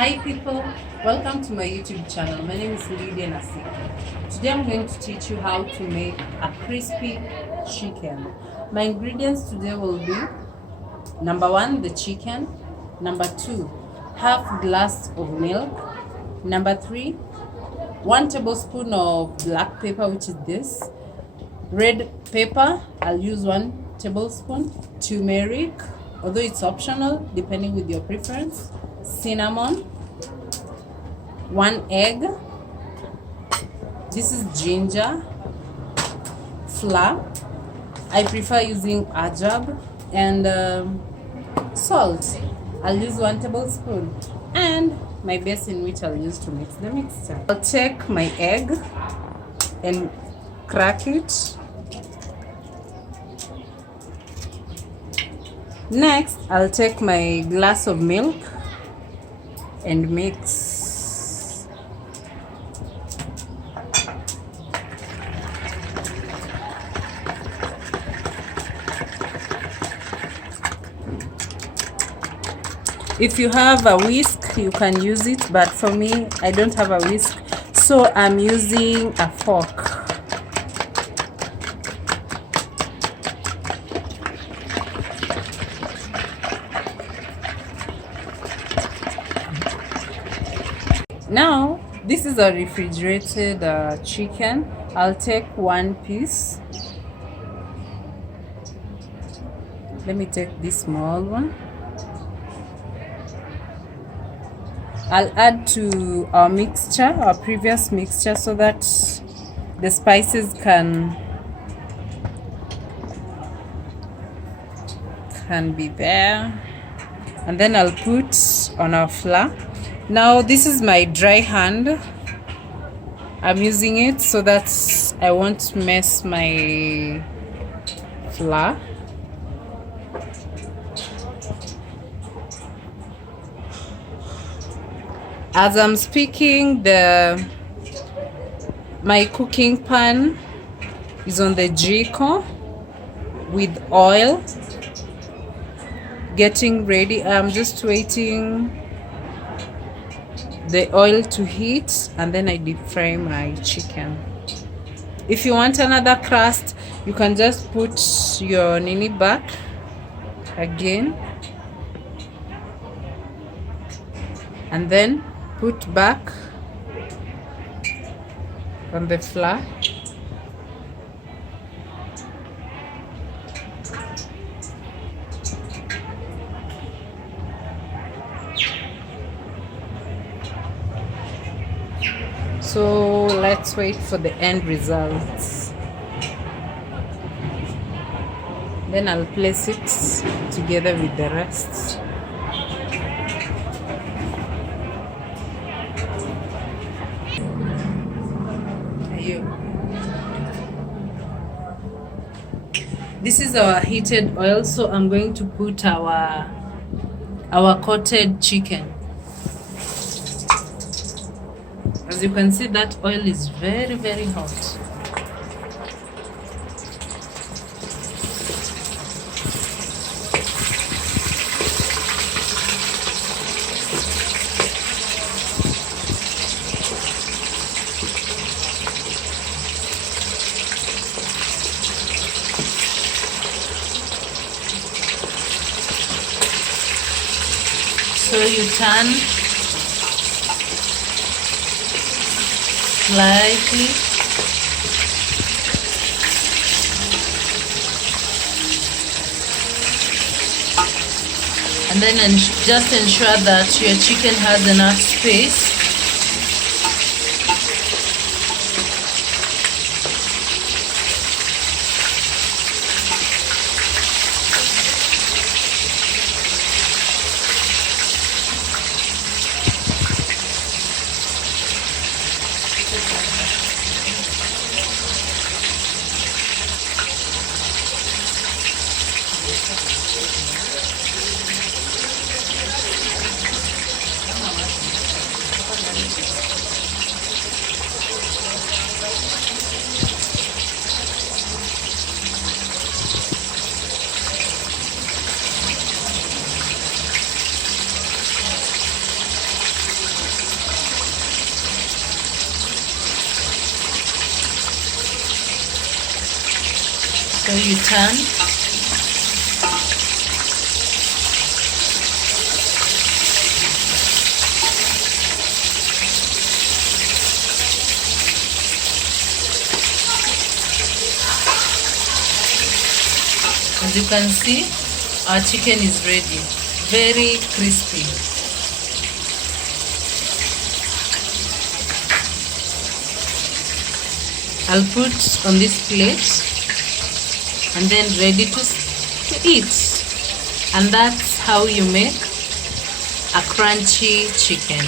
Hi people, welcome to my YouTube channel. My name is Lydia Nasi. Today I'm going to teach you how to make a crispy chicken. My ingredients today will be number 1, the chicken, number 2, half glass of milk, number 3, 1 tablespoon of black pepper, which is this, red pepper, I'll use 1 tablespoon, turmeric, although it's optional depending with your preference, cinnamon, 1 egg, this is ginger, flour, I prefer using ajab, and salt. I'll use 1 tablespoon, and my basin which I'll use to mix the mixture. I'll take my egg and crack it. Next, I'll take my glass of milk and mix. If you have a whisk, you can use it, but for me, I don't have a whisk, so I'm using a fork. Now, this is a refrigerated chicken. I'll take 1 piece. Let me take this small one. I'll add to our mixture, our previous mixture, so that the spices can be there. And then I'll put on our flour. Now this is my dry hand. I'm using it so that I won't mess my flour. As I'm speaking, my cooking pan is on the jiko with oil, getting ready. I'm just waiting the oil to heat, and then I deep fry my chicken. If you want another crust, you can just put your nini back again, and then put back on the flour. So let's wait for the end results. Then I'll place it together with the rest. This is our heated oil, so I'm going to put our coated chicken. As you can see, that oil is very, very hot. So you turn slightly, and then just ensure that your chicken has enough space. So you turn. As you can see, our chicken is ready. Very crispy. I'll put on this plate and then ready to eat. And that's how you make a crunchy chicken.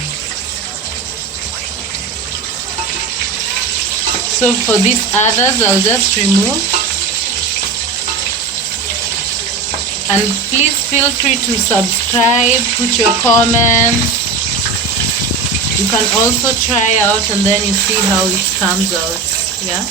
So for these others, I'll just remove. And please feel free to subscribe, put your comments. You can also try out and then you see how it comes out. Yeah.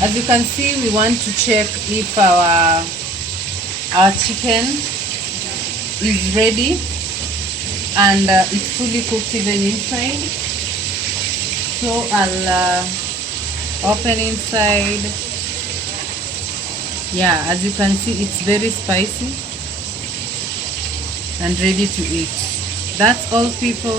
As you can see, we want to check if our chicken is ready and it's fully cooked even inside. So I'll open inside. Yeah, as you can see, it's very spicy and ready to eat. That's all, people.